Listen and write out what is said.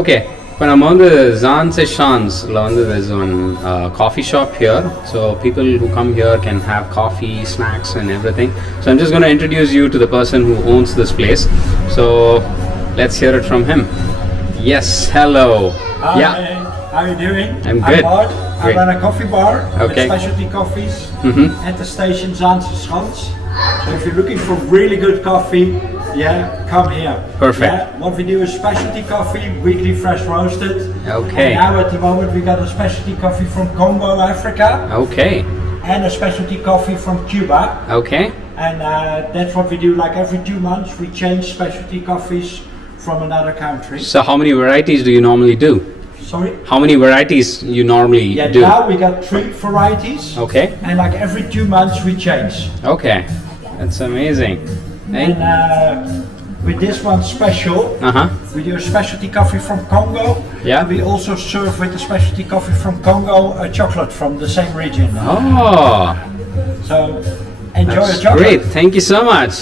Okay. இப்போ நம்ம வந்து Zaanse Schans there's one coffee shop here, so people who come here can have coffee, snacks and everything. So I'm just going to introduce you to the person who owns this place. So let's hear it from him. Yes, hello. Hi, Yeah. how are you doing? I'm good. Bart. I Great. run a coffee bar Okay. with specialty coffees Mm-hmm. at the station Zaanse Schans. So if you're looking for really good coffee, come here. Perfect. Yeah, what we do is specialty coffee, weekly fresh roasted. Okay. And now at the moment we got a specialty coffee from Congo, Africa, Okay. and a specialty coffee from Cuba. Okay. And that's what we do. Like every 2 months, we change specialty coffees from another country. So how many varieties do you normally do? Sorry. How many varieties you normally do? Now we got 3 varieties. Okay. And like every 2 months we change. Okay. That's amazing. Hey. And with this one special, Uh-huh. we do a specialty coffee from Congo. Yeah. And we also serve with the specialty coffee from Congo a chocolate from the same region. Oh, So enjoy that's your chocolate. great. Thank you so much.